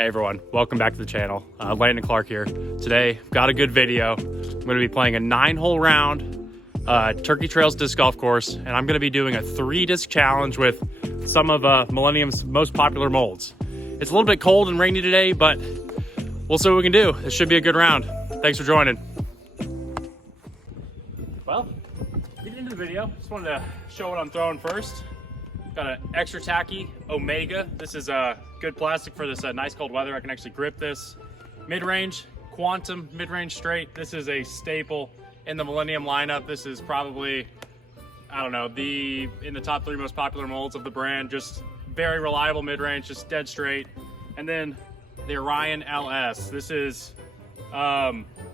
Hey everyone, welcome back to the channel. Landon Clark here. Today, got a good video. I'm going to be playing a 9-hole round Turkey Trails disc golf course, and I'm going to be doing a 3-disc challenge with some of Millennium's most popular molds. It's a little bit cold and rainy today, but we'll see what we can do. This should be a good round. Thanks for joining. Well, getting into the video, just wanted to show what I'm throwing first. Got an extra tacky Omega. This is good plastic for this nice cold weather. I can actually grip this. Mid-range, Quantum mid-range straight. This is a staple in the Millennium lineup. This is probably, I don't know, in the top 3 most popular molds of the brand. Just very reliable mid-range, just dead straight. And then the Orion LS. This is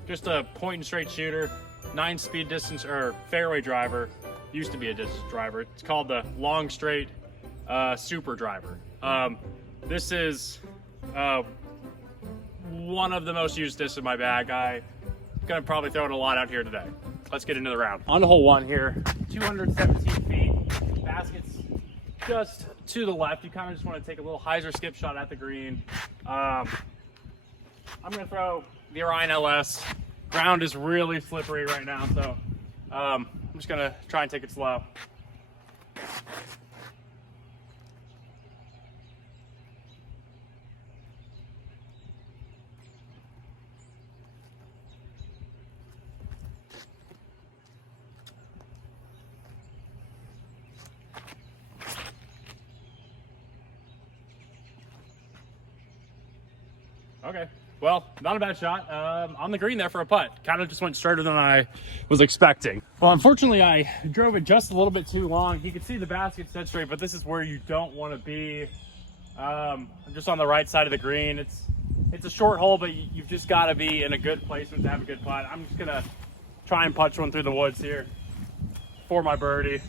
just a point and straight shooter, 9-speed distance or fairway driver. Used to be a distance driver. It's called the long straight super driver. This is one of the most used discs in my bag. I'm gonna probably throw it a lot out here today. Let's get into the round. On to hole 1 here, 217 feet. Basket's just to the left. You kind of just want to take a little hyzer skip shot at the green. I'm gonna throw the Orion LS. Ground is really slippery right now, so I'm just gonna try and take it slow. Okay, well, not a bad shot. On the green there for a putt. Kind of just went straighter than I was expecting. Well, unfortunately, I drove it just a little bit too long. You can see the basket's dead straight, but this is where you don't want to be. I'm just on the right side of the green. It's a short hole, but you've just got to be in a good placement to have a good putt. I'm just going to try and punch one through the woods here for my birdie.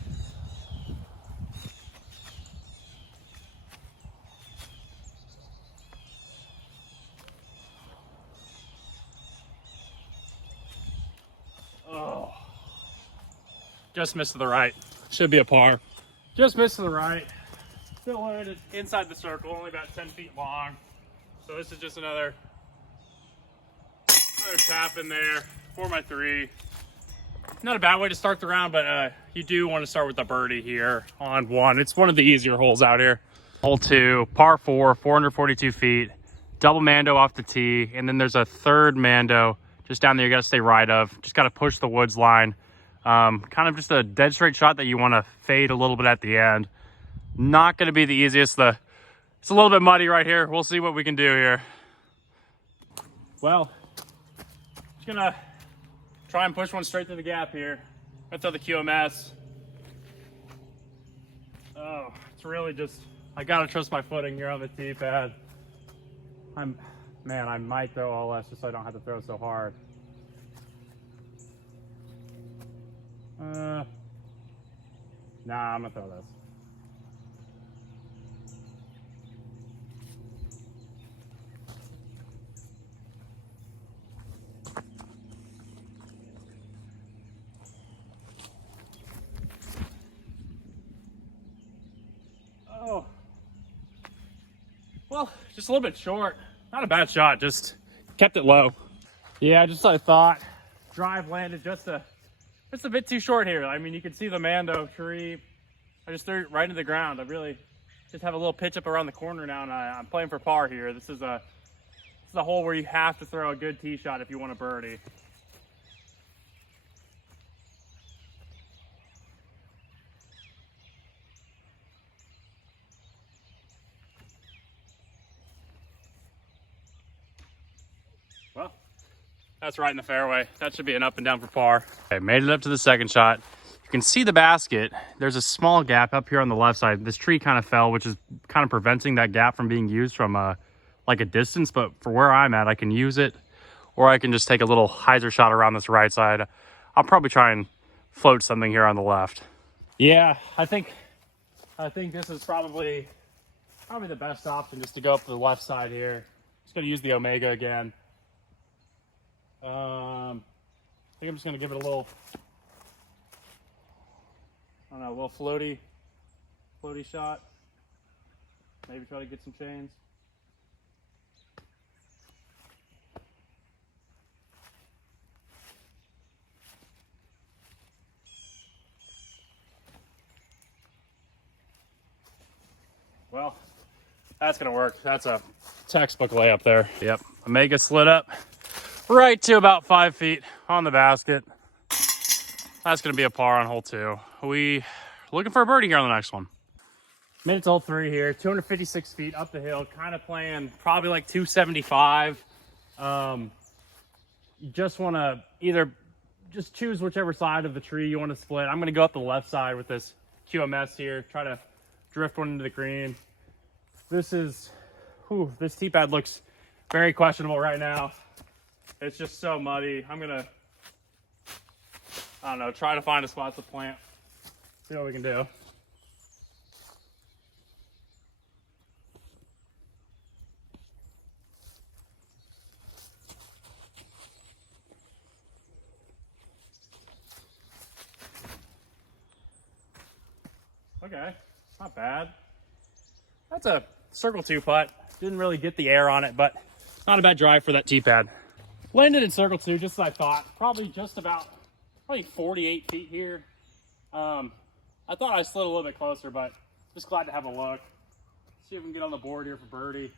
Oh, just missed to the right. Should be a par. Just missed to the right. Still landed inside the circle, only about 10 feet long. So this is just another tap in there for my 3. Not a bad way to start the round, but you do want to start with a birdie here on 1. It's one of the easier holes out here. Hole 2, par 4, 442 feet. Double mando off the tee, and then there's a third mando just down there. You got to stay right of. Just got to push the woods line. Kind of just a dead straight shot that you want to fade a little bit at the end. Not going to be the easiest. It's a little bit muddy right here. We'll see what we can do here. Well, just going to try and push one straight through the gap here. I'm going to throw the QMS. Oh, it's really just, I got to trust my footing here on the tee pad. Man, I might throw all less just so I don't have to throw so hard. Nah, I'm gonna throw this. Oh. Well, just a little bit short. Not a bad shot, just kept it low. Yeah, just like I thought. Drive landed just a bit too short here. I mean, you can see the mando tree. I just threw it right into the ground. I really just have a little pitch up around the corner now, and I'm playing for par here. This is a hole where you have to throw a good tee shot if you want a birdie. Well, that's right in the fairway. That should be an up and down for par. Okay, made it up to the second shot. You can see the basket. There's a small gap up here on the left side. This tree kind of fell, which is kind of preventing that gap from being used from like a distance. But for where I'm at, I can use it, or I can just take a little hyzer shot around this right side. I'll probably try and float something here on the left. Yeah, I think this is probably the best option, just to go up to the left side here. Just gonna use the Omega again. I think I'm just gonna give it a little, I don't know, a little floaty shot. Maybe try to get some chains. well, that's gonna work. That's a textbook layup there. Yep, Omega slid up right to about 5 feet on the basket. That's gonna be a par on hole 2. We looking for a birdie here on the next one. Made it to hole 3 here, 256 feet up the hill, kind of playing probably like 275. You just want to either just choose whichever side of the tree you want to split. I'm going to go up the left side with this QMS here, try to drift one into the green. This tee pad looks very questionable right now. It's just so muddy. I'm going to, I don't know, try to find a spot to plant, see what we can do. Okay, not bad. That's a circle 2 putt. Didn't really get the air on it, but not a bad drive for that tee pad. Landed in circle 2, just as I thought. Probably just about, probably 48 feet here. I thought I slid a little bit closer, but just glad to have a look. See if we can get on the board here for birdie.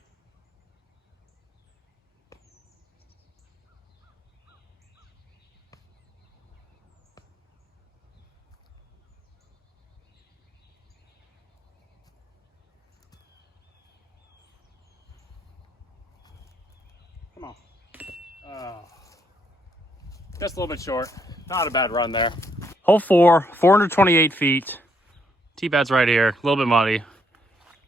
Come on. Just a little bit short. Not a bad run there. Hole 4, 428 feet. Tee pad's right here. A little bit muddy.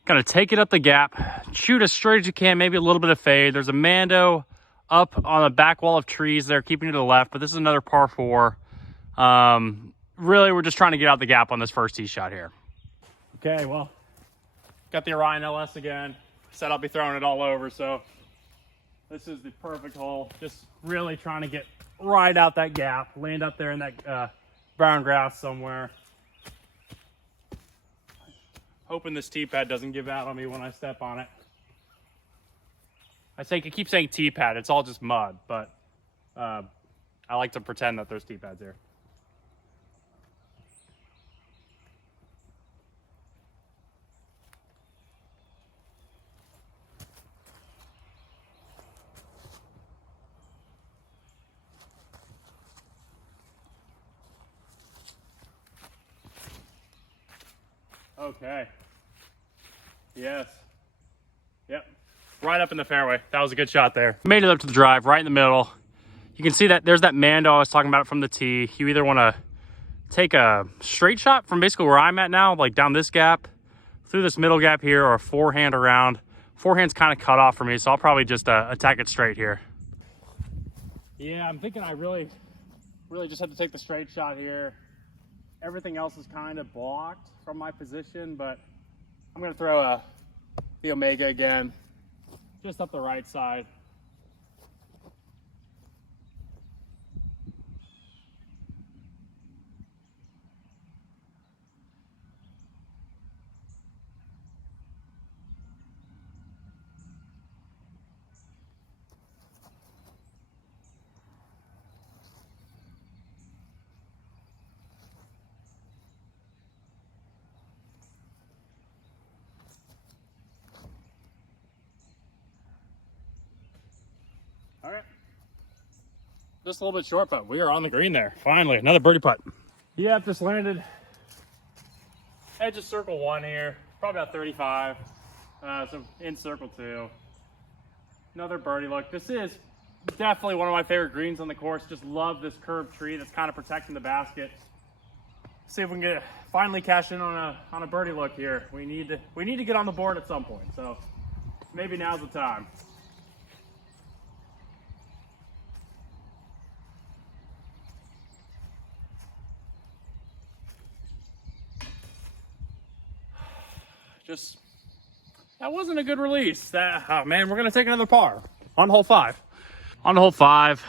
Gonna take it up the gap, shoot as straight as you can, maybe a little bit of fade. There's a Mando up on the back wall of trees there, keeping you to the left, but this is another par 4. Really, we're just trying to get out the gap on this first tee shot here. Okay, well, got the Orion LS again. Said I'll be throwing it all over, so this is the perfect hole. Just really trying to get right out that gap, land up there in that brown grass somewhere. Hoping this tee pad doesn't give out on me when I step on it. I keep saying tee pad, it's all just mud, but I like to pretend that there's tee pads here. Okay. Yes. Yep. Right up in the fairway. That was a good shot there. Made it up to the drive, right in the middle. You can see that there's that Mando I was talking about from the tee. You either want to take a straight shot from basically where I'm at now, like down this gap, through this middle gap here, or a forehand around. Forehand's kind of cut off for me, so I'll probably just attack it straight here. Yeah, I'm thinking I really just have to take the straight shot here. Everything else is kind of blocked from my position, but I'm going to throw the Omega again, just up the right side. All right. Just a little bit short, but we are on the green there. Finally, another birdie putt. Yep, just landed edge of circle 1 here, probably about 35. So in circle 2. Another birdie look. This is definitely one of my favorite greens on the course. Just love this curved tree that's kind of protecting the basket. See if we can finally cash in on a birdie look here. We need to get on the board at some point. So maybe now's the time. That wasn't a good release. Oh man, we're gonna take another par on hole 5. On hole 5,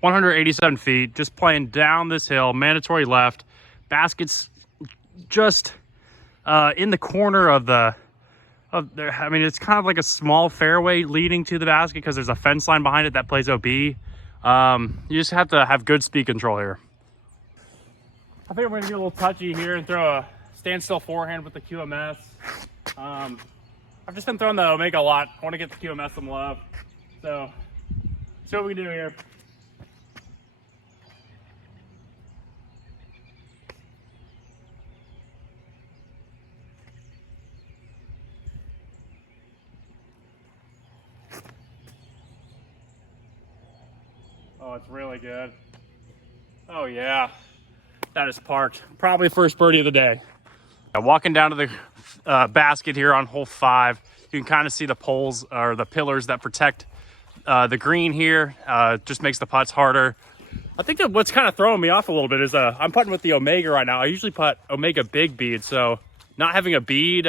187 feet, just playing down this hill, mandatory left. Basket's just in the corner of I mean, it's kind of like a small fairway leading to the basket because there's a fence line behind it that plays OB. You just have to have good speed control here. I think I'm gonna get a little touchy here and throw a standstill forehand with the QMS. I've just been throwing the Omega a lot. I want to get the QMS some love. So, see what we can do here. Oh, it's really good. Oh yeah, that is parked. Probably first birdie of the day. Walking down to the basket here on hole 5, you can kind of see the poles or the pillars that protect the green here. Just makes the putts harder. I think that what's kind of throwing me off a little bit is I'm putting with the Omega right now. I usually putt Omega big bead, so not having a bead,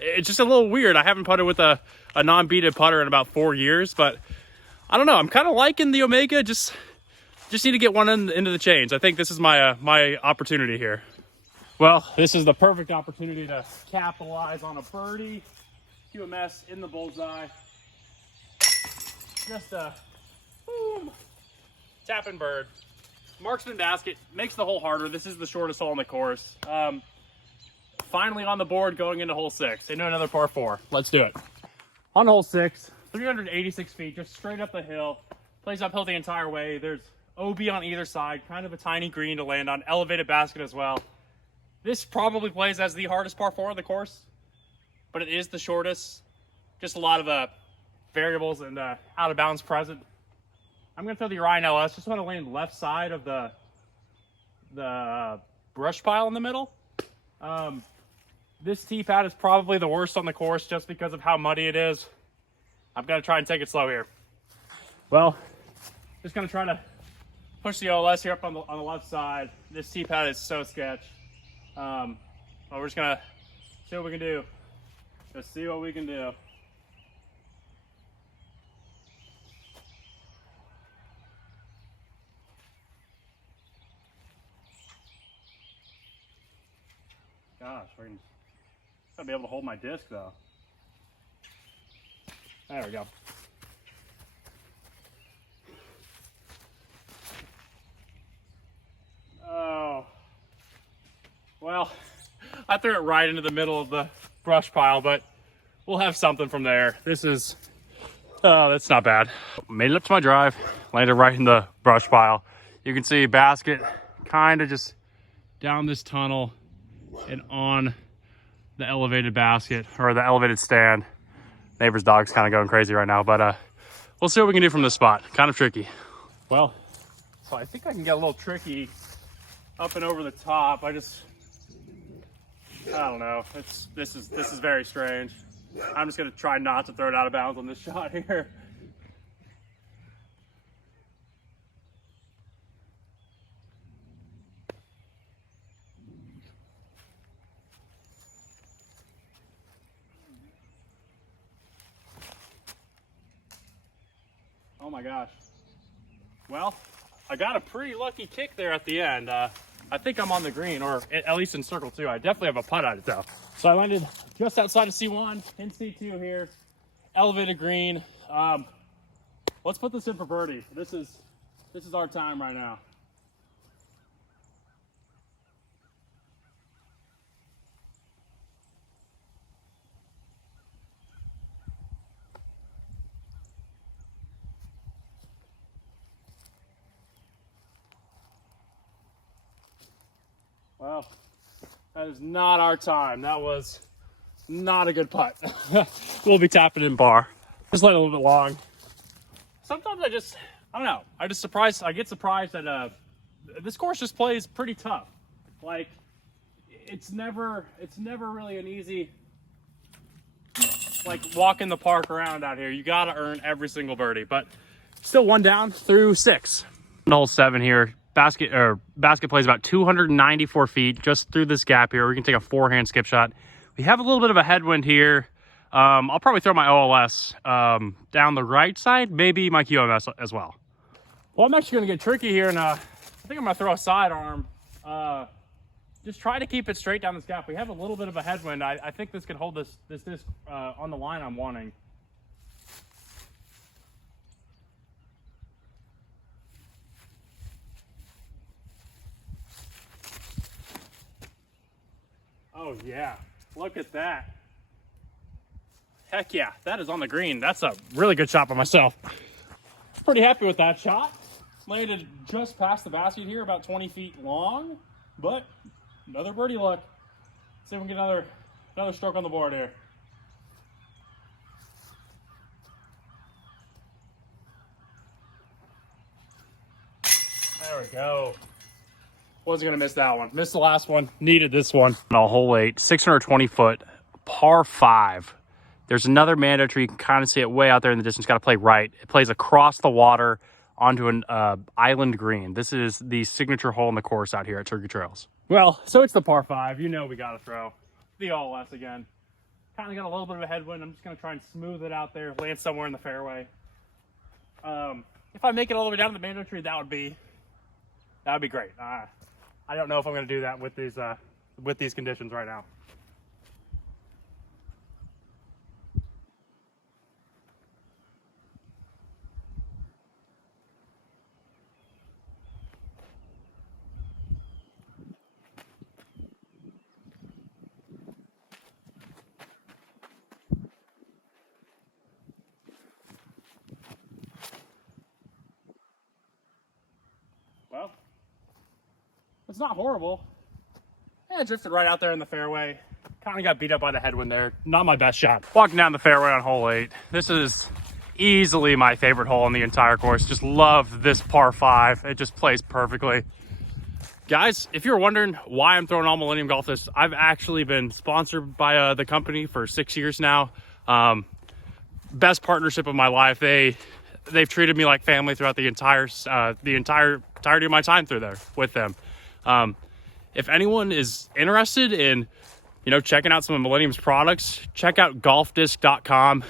it's just a little weird. I haven't putted with a non-beaded putter in about 4 years, but I don't know. I'm kind of liking the Omega. Just need to get one into the chains. I think this is my my opportunity here. Well, this is the perfect opportunity to capitalize on a birdie. QMS in the bullseye. Just a boom, tapping bird. Marksman basket makes the hole harder. This is the shortest hole on the course. Finally on the board going into hole 6. Into another par 4. Let's do it. On hole 6, 386 feet, just straight up the hill. Plays uphill the entire way. There's OB on either side, kind of a tiny green to land on. Elevated basket as well. This probably plays as the hardest par 4 of the course, but it is the shortest. Just a lot of variables and out of bounds present. I'm going to throw the Orion LS. Just want to land left side of the brush pile in the middle. This tee pad is probably the worst on the course just because of how muddy it is. I'm going to try and take it slow here. Well, just going to try to push the OLS here up on the left side. This tee pad is so sketch. But we're just gonna see what we can do. Just see what we can do. Gosh, we're gonna be able to hold my disc though. There we go. Oh. Well, I threw it right into the middle of the brush pile, but we'll have something from there. This is, oh, that's not bad. Made it up to my drive, landed right in the brush pile. You can see basket kind of just down this tunnel and on the elevated basket or the elevated stand. Neighbor's dog's kind of going crazy right now, but we'll see what we can do from this spot. Kind of tricky. Well, so I think I can get a little tricky up and over the top. I don't know. This is very strange. I'm just gonna try not to throw it out of bounds on this shot here. Oh my gosh. Well, I got a pretty lucky kick there at the end. I think I'm on the green, or at least in circle 2. I definitely have a putt at it though. So I landed just outside of C1, in C2 here, elevated green. Let's put this in for birdie. This is our time right now. Well, that is not our time. That was not a good putt. We'll be tapping in bar. Just let it a little bit long. Sometimes I don't know. I get surprised that this course just plays pretty tough. Like, it's never really an easy, like, walking the park around out here. You got to earn every single birdie, but still one down through 6. Hole 7 here. Basket plays about 294 feet just through this gap here. We can take a 4-hand skip shot. We have a little bit of a headwind here. I'll probably throw my OLS down the right side, maybe my QMS as well. Well, I'm actually going to get tricky here, and I think I'm going to throw a sidearm. Just try to keep it straight down this gap. We have a little bit of a headwind. I think this could hold this disc on the line I'm wanting. Oh yeah, look at that. Heck yeah, that is on the green. That's a really good shot by myself. Pretty happy with that shot. Landed just past the basket here, about 20 feet long, but another birdie luck. See if we can get another stroke on the board here. There we go. Wasn't gonna miss that one. Missed the last one, needed this one. On hole 8, 620 foot, par 5. There's another mando tree. You can kind of see it way out there in the distance. Got to play right. It plays across the water onto an island green. This is the signature hole in the course out here at Turkey Trails. Well, so it's the par 5. You know we got to throw the all less again. Kind of got a little bit of a headwind. I'm just going to try and smooth it out there, land somewhere in the fairway. If I make it all the way down to the mando tree, that would be great. I don't know if I'm going to do that with these conditions right now. Well, it's not horrible. Yeah, it drifted right out there in the fairway. Kind of got beat up by the headwind there. Not my best shot. Walking down the fairway on hole 8. This is easily my favorite hole in the entire course. Just love this par 5. It just plays perfectly. Guys, if you're wondering why I'm throwing all Millennium Golf this, I've actually been sponsored by the company for 6 years now. Best partnership of my life. They've treated me like family throughout the entirety of my time through there with them. If anyone is interested in, checking out some of Millennium's products, check out golfdisc.com.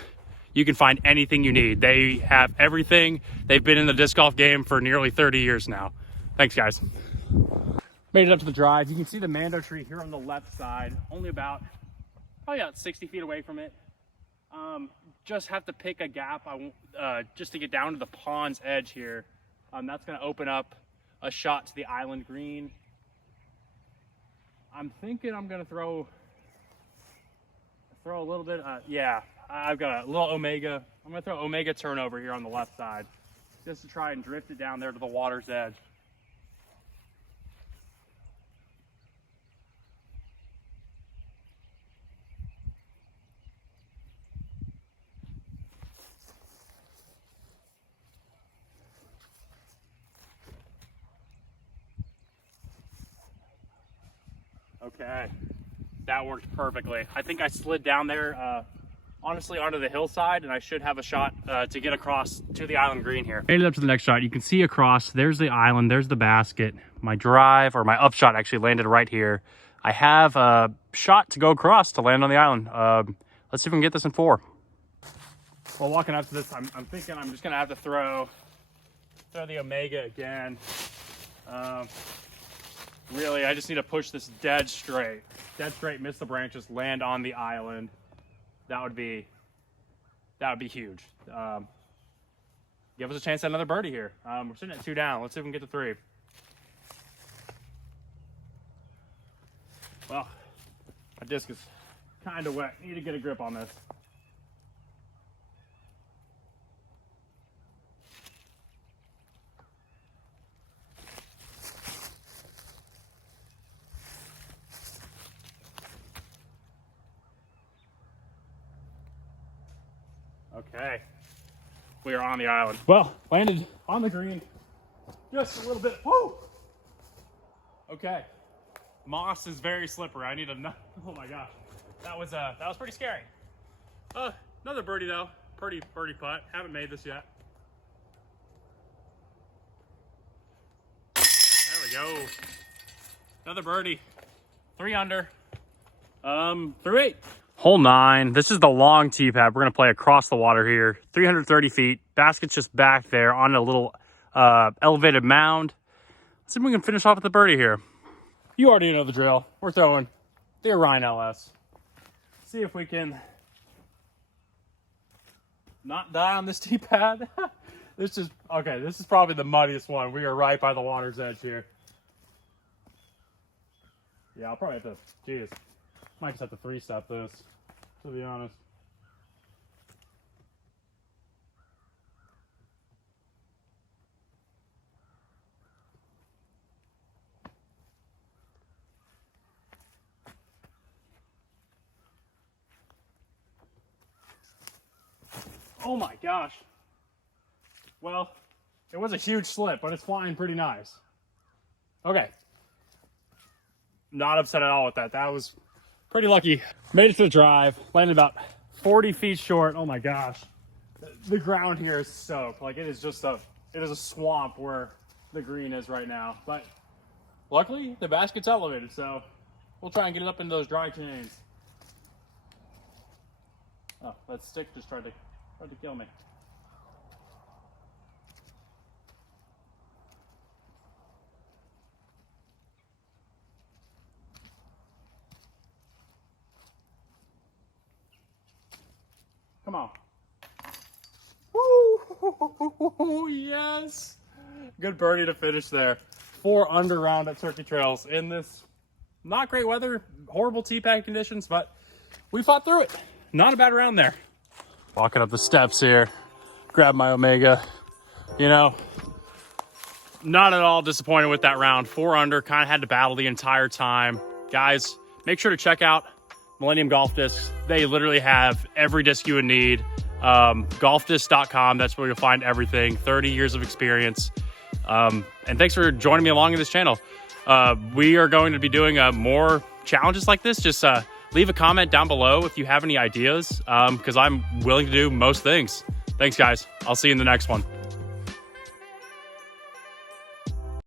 You can find anything you need. They have everything. They've been in the disc golf game for nearly 30 years now. Thanks, guys. Made it up to the drive. You can see the mando tree here on the left side, only about 60 feet away from it. Just have to pick a gap just to get down to the pond's edge here. That's going to open up a shot to the island green. I'm thinking I'm going to throw a little bit. I've got a little Omega. I'm going to throw Omega turnover here on the left side just to try and drift it down there to the water's edge. Okay, that worked perfectly. I think I slid down there, honestly, onto the hillside, and I should have a shot to get across to the island green here. Made it up to the next shot. You can see across, there's the island, there's the basket. My drive, or my upshot, actually landed right here. I have a shot to go across to land on the island. Let's see if we can get this in 4. Well, walking up to this, I'm thinking I'm just going to have to throw the Omega again. Really, I just need to push this dead straight. Dead straight, miss the branches, land on the island. That would be huge. Give us a chance at another birdie here. We're sitting at 2 down. Let's see if we can get to 3. Well, my disc is kind of wet. Need to get a grip on this. Okay, we are on the island. Well, landed on the green, just a little bit. Woo! Okay, moss is very slippery. I need a. Oh my gosh, that was pretty scary. Another birdie though. Pretty birdie putt. Haven't made this yet. There we go. Another birdie. 3 under. Through 8. Hole 9. This is the long tee pad. We're going to play across the water here. 330 feet. Basket's just back there on a little elevated mound. Let's see if we can finish off with the birdie here. You already know the drill. We're throwing the Orion LS. See if we can not die on this tee pad. This is probably the muddiest one. We are right by the water's edge here. Yeah, I'll probably have to, might just have to 3-step this, to be honest. Oh my gosh. Well, it was a huge slip, but it's flying pretty nice. Okay. Not upset at all with that. That was pretty lucky. Made it to the drive, landed about 40 feet short. Oh my gosh. The ground here is soaked. Like it is a swamp where the green is right now. But luckily the basket's elevated, so we'll try and get it up into those dry chains. Oh, that stick just tried to kill me. Come on. Woo! Yes! Good birdie to finish there. 4 under round at Turkey Trails in this not great weather, horrible tee pad conditions, but we fought through it. Not a bad round there. Walking up the steps here, grab my Omega. You know, not at all disappointed with that round. 4 under, kind of had to battle the entire time. Guys, make sure to check out Millennium Golf Discs. They literally have every disc you would need. Golfdisc.com, that's where you'll find everything. 30 years of experience. And thanks for joining me along in this channel. We are going to be doing more challenges like this. Just leave a comment down below if you have any ideas, because I'm willing to do most things. Thanks, guys. I'll see you in the next one.